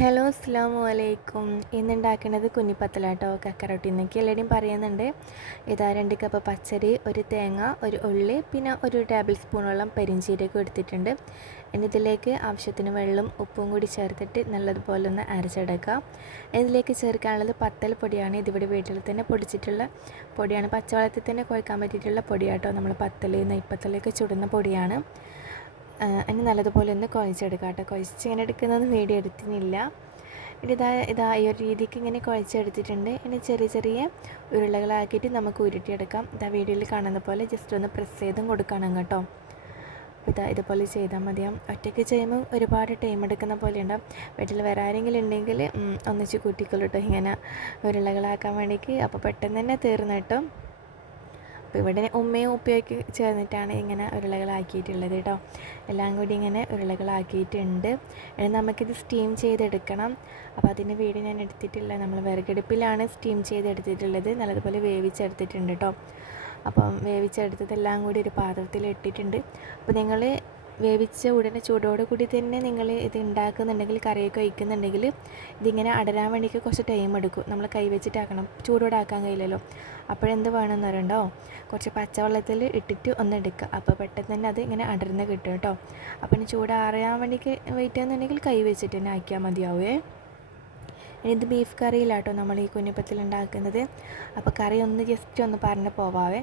Hello അസ്സലാമു അലൈക്കും. ഇന്നുണ്ടാക്കുന്നത് കുഞ്ഞിപ്പത്തലാട്ടോ. കക്കറൊട്ടി എന്നൊക്കെ എല്ലാവരും പറയുന്നുണ്ട്. ഇതാ 2 കപ്പ് പച്ചരി, ഒരു തേങ്ങ, ഒരു ഉള്ളി, പിന്നെ ഒരു ടേബിൾ സ്പൂണോളം പെരിഞ്ചീരകം എടുത്തിട്ടുണ്ട്. ഇനി ഇതിലേക്ക് ആവശ്യത്തിന് വെള്ളം ഉപ്പും കൂടി ചേർത്തിട്ട് നല്ലതുപോലെ ഒന്ന് അരച്ചെടുക്കാം. ഇതിലേക്ക് ചേർക്കാനുള്ളത് പത്തൽ പൊടിയാണ്. ഇതിവിടെ വീട്ടിൽ തന്നെ പൊടിച്ചിട്ടുള്ള പൊടിയാണ്. പച്ചവെള്ളത്തിൽ തന്നെ കുഴക്കാൻ പറ്റിയിട്ടുള്ള പൊടിയാട്ടോ. നമ്മൾ പത്തൽ നെയ്പ്പത്തലൊക്കെ ചുടുന്ന പൊടിയാണ്. ഇനി നല്ലതുപോലെ ഒന്ന് കുഴച്ചെടുക്കാം കേട്ടോ. കുഴച്ച് ഇങ്ങനെ എടുക്കുന്നത് വീഡിയോ എടുത്തിനില്ല. ഇതാ ഈ ഒരു രീതിക്ക് ഇങ്ങനെ കുഴച്ചെടുത്തിട്ടുണ്ട്. ഇനി ചെറിയ ചെറിയ ഉരുളകളാക്കിയിട്ട് നമുക്ക് ഉരുട്ടിയെടുക്കാം. ഇതാ വീഡിയോയിൽ കാണുന്ന പോലെ ജസ്റ്റ് ഒന്ന് പ്രസ് ചെയ്തും കൊടുക്കണം കേട്ടോ. അപ്പോൾ ഇതുപോലെ ചെയ്താൽ മതിയാവും. ഒറ്റയ്ക്ക് ചെയ്യുമ്പോൾ ഒരുപാട് ടൈം എടുക്കുന്ന പോലെ ഉണ്ടാവും. വീട്ടിൽ വേറെ ആരെങ്കിലും ഉണ്ടെങ്കിൽ ഒന്നിച്ച് കൂട്ടിക്കൊള്ളു കേട്ടോ, ഇങ്ങനെ ഉരുളകളാക്കാൻ വേണ്ടിയിട്ട്. അപ്പോൾ പെട്ടെന്ന് തന്നെ തീർന്നു കേട്ടോ. അപ്പോൾ ഇവിടെ ഉമ്മയും ഉപ്പയൊക്കെ ചേർന്നിട്ടാണ് ഇങ്ങനെ ഉരുളകളാക്കിയിട്ടുള്ളത് കേട്ടോ. എല്ലാം കൂടി ഇങ്ങനെ ഉരുളകളാക്കിയിട്ടുണ്ട്. ഇനി നമുക്കിത് സ്റ്റീം ചെയ്തെടുക്കണം. അപ്പോൾ അതിൻ്റെ വീഡിയോ ഞാൻ എടുത്തിട്ടില്ല. നമ്മൾ വിറകടുപ്പിലാണ് സ്റ്റീം ചെയ്തെടുത്തിട്ടുള്ളത്. നല്ലതുപോലെ വേവിച്ചെടുത്തിട്ടുണ്ട് കേട്ടോ. അപ്പം വേവിച്ചെടുത്തതെല്ലാം കൂടി ഒരു പാത്രത്തിൽ ഇട്ടിട്ടുണ്ട്. അപ്പോൾ നിങ്ങൾ വേവിച്ച ഉടനെ ചൂടോട് കൂടി തന്നെ നിങ്ങൾ ഇത് ഉണ്ടാക്കുന്നുണ്ടെങ്കിൽ, കറിയൊക്കെ ഒഴിക്കുന്നുണ്ടെങ്കിൽ ഇതിങ്ങനെ അടരാൻ വേണ്ടിയിട്ട് കുറച്ച് ടൈം എടുക്കും. നമ്മൾ കൈ വെച്ചിട്ടാക്കണം, ചൂടോടെ ആക്കാൻ കഴിയില്ലല്ലോ. അപ്പോഴെന്ത് വേണമെന്ന് പറയണ്ടോ, കുറച്ച് പച്ചവെള്ളത്തിൽ ഇട്ടിട്ട് ഒന്ന് എടുക്കുക. അപ്പോൾ പെട്ടെന്ന് തന്നെ അത് ഇങ്ങനെ അടർന്ന് കിട്ടും കേട്ടോ. അപ്പം ഇനി ചൂടാറിയാൻ വേണ്ടിയിട്ട് വെയിറ്റ് ചെയ്യുന്നുണ്ടെങ്കിൽ കൈ വെച്ചിട്ട് തന്നെ ആക്കിയാൽ മതിയാവേ. ഇത് ബീഫ് കറിയിലാട്ടോ നമ്മൾ ഈ കുഞ്ഞിപ്പത്തിൽ ഉണ്ടാക്കുന്നത്. അപ്പോൾ കറി ഒന്ന് ജസ്റ്റ് ഒന്ന് പറഞ്ഞ് പോവാവേ.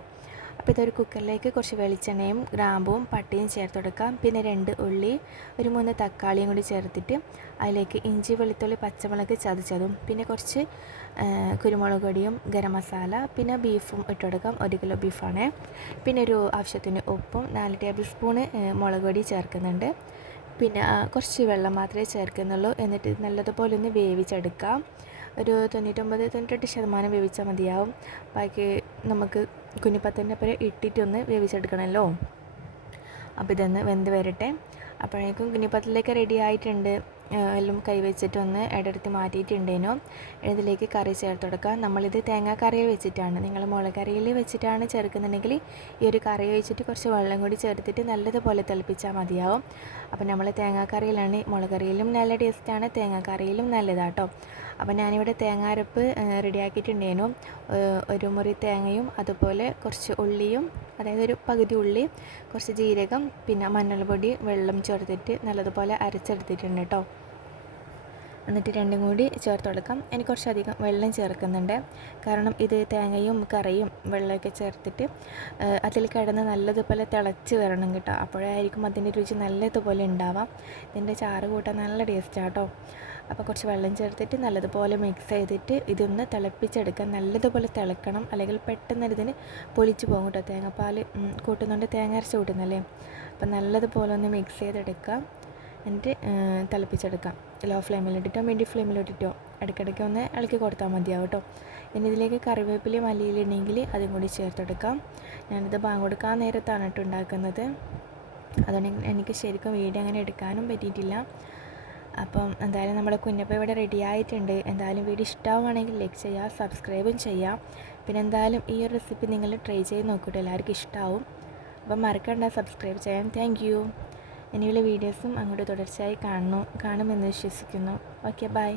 അപ്പോൾ ഇതൊരു കുക്കറിലേക്ക് കുറച്ച് വെളിച്ചെണ്ണയും ഗ്രാമ്പും പട്ടയും ചേർത്ത് കൊടുക്കാം. പിന്നെ 2 ഉള്ളി, ഒരു 3 തക്കാളിയും കൂടി ചേർത്തിട്ട് അതിലേക്ക് ഇഞ്ചി വെളുത്തുള്ളി പച്ചമുളക് ചതച്ചതും, പിന്നെ കുറച്ച് കുരുമുളക് പൊടിയും ഗരം മസാല, പിന്നെ ബീഫും ഇട്ട് കൊടുക്കാം. 1 കിലോ ബീഫാണ്. പിന്നെ ഒരു ആവശ്യത്തിന് ഉപ്പും 4 ടേബിൾ സ്പൂണ് മുളക് പൊടി ചേർക്കുന്നുണ്ട്. പിന്നെ കുറച്ച് വെള്ളം മാത്രമേ ചേർക്കുന്നുള്ളൂ. എന്നിട്ട് നല്ലതുപോലെ ഒന്ന് വേവിച്ചെടുക്കാം. ഒരു 99-98% വേവിച്ചാൽ മതിയാവും. ബാക്കി നമുക്ക് കുഞ്ഞിപ്പത്തലിൻ്റെ ഒപ്പം ഇട്ടിട്ടൊന്ന് വേവിച്ചെടുക്കണമല്ലോ. അപ്പോൾ ഇതൊന്ന് വെന്ത് വരട്ടെ. അപ്പോഴേക്കും കുഞ്ഞിപ്പത്തലൊക്കെ റെഡി ആയിട്ടുണ്ട്. എല്ലാം കൈവച്ചിട്ടൊന്ന് ഇടർത്തി മാറ്റിയിട്ടുണ്ടേനോ. ഇതിലേക്ക് കറി ചേർത്ത് കൊടുക്കാം. നമ്മളിത് തേങ്ങാക്കറിയിൽ വെച്ചിട്ടാണ്. നിങ്ങൾ മുളകറിയിൽ വെച്ചിട്ടാണ് ചേർക്കുന്നുണ്ടെങ്കിൽ ഈ ഒരു കറി വെച്ചിട്ട് കുറച്ച് വെള്ളം കൂടി ചേർത്തിട്ട് നല്ലതുപോലെ തിളപ്പിച്ചാൽ മതിയാവും. അപ്പോൾ നമ്മൾ തേങ്ങാക്കറിയിലാണ്. മുളകറിയിലും നല്ല ടേസ്റ്റാണ്, തേങ്ങാക്കറിയിലും നല്ലതാട്ടോ. അപ്പോൾ ഞാനിവിടെ തേങ്ങാരപ്പ് റെഡിയാക്കിയിട്ടുണ്ടേനു. ഒരു മുറി തേങ്ങയും അതുപോലെ കുറച്ച് ഉള്ളിയും, അതായത് ഒരു പകുതി ഉള്ളി, കുറച്ച് ജീരകം, പിന്നെ മഞ്ഞൾപ്പൊടി, വെള്ളം ചേർത്തിട്ട് നല്ലതുപോലെ അരച്ചെടുത്തിട്ടുണ്ട് കേട്ടോ. എന്നിട്ട് രണ്ടും കൂടി ചേർത്ത് കൊടുക്കാം. എനിക്ക് കുറച്ചധികം വെള്ളം ചേർക്കുന്നുണ്ട്. കാരണം ഇത് തേങ്ങയും കറിയും വെള്ളമൊക്കെ ചേർത്തിട്ട് അതിൽ കിടന്ന് നല്ലതുപോലെ തിളച്ച് വരണം കേട്ടോ. അപ്പോഴായിരിക്കും അതിൻ്റെ രുചി നല്ലതുപോലെ ഉണ്ടാവാം. ഇതിൻ്റെ ചാറ് കൂട്ടാൻ നല്ല ടേസ്റ്റാണ് കേട്ടോ. അപ്പോൾ കുറച്ച് വെള്ളം ചേർത്തിട്ട് നല്ലതുപോലെ മിക്സ് ചെയ്തിട്ട് ഇതൊന്ന് തിളപ്പിച്ചെടുക്കാൻ. നല്ലതുപോലെ തിളക്കണം, അല്ലെങ്കിൽ പെട്ടെന്ന് ഇതിന് പൊളിച്ച് പോകും കേട്ടോ. തേങ്ങാപ്പാൽ കൂട്ടുന്നുണ്ട്, തേങ്ങ അരച്ച് കൂട്ടുന്നല്ലേ. അപ്പോൾ നല്ലതുപോലെ ഒന്ന് മിക്സ് ചെയ്തെടുക്കാം. എന്നിട്ട് തിളപ്പിച്ചെടുക്കാം. ലോ ഫ്ലെയിമിലിട്ടിട്ടോ മീഡിയം ഫ്ലെയിമിലിട്ടിട്ടോ ഇടയ്ക്കിടയ്ക്ക് ഒന്ന് ഇളക്കി കൊടുത്താൽ മതിയാവും കേട്ടോ. ഇനി ഇതിലേക്ക് കറിവേപ്പില മല്ലിയിലുണ്ടെങ്കിൽ അതും കൂടി ചേർത്തെടുക്കാം. ഞാനിത് ബാങ്ക് കൊടുക്കാൻ നേരത്താണ് കേട്ടോ ഉണ്ടാക്കുന്നത്. അതുകൊണ്ട് എനിക്ക് ശരിക്കും വീഡിയോ അങ്ങനെ എടുക്കാനും പറ്റിയിട്ടില്ല. അപ്പം എന്തായാലും നമ്മുടെ കുഞ്ഞപ്പം ഇവിടെ റെഡി ആയിട്ടുണ്ട്. എന്തായാലും വീഡിയോ ഇഷ്ടമാവുകയാണെങ്കിൽ ലൈക്ക് ചെയ്യുക, സബ്സ്ക്രൈബും ചെയ്യാം. പിന്നെ എന്തായാലും ഈ ഒരു റെസിപ്പി നിങ്ങൾ ട്രൈ ചെയ്ത് നോക്കിയിട്ട് എല്ലാവർക്കും ഇഷ്ടമാവും. അപ്പം മറക്കണ്ട സബ്സ്ക്രൈബ് ചെയ്യാൻ. Thank you. ഇനിയുള്ള വീഡിയോസും അങ്ങോട്ട് തുടർച്ചയായി കാണുമെന്ന് വിശ്വസിക്കുന്നു. Okay, by.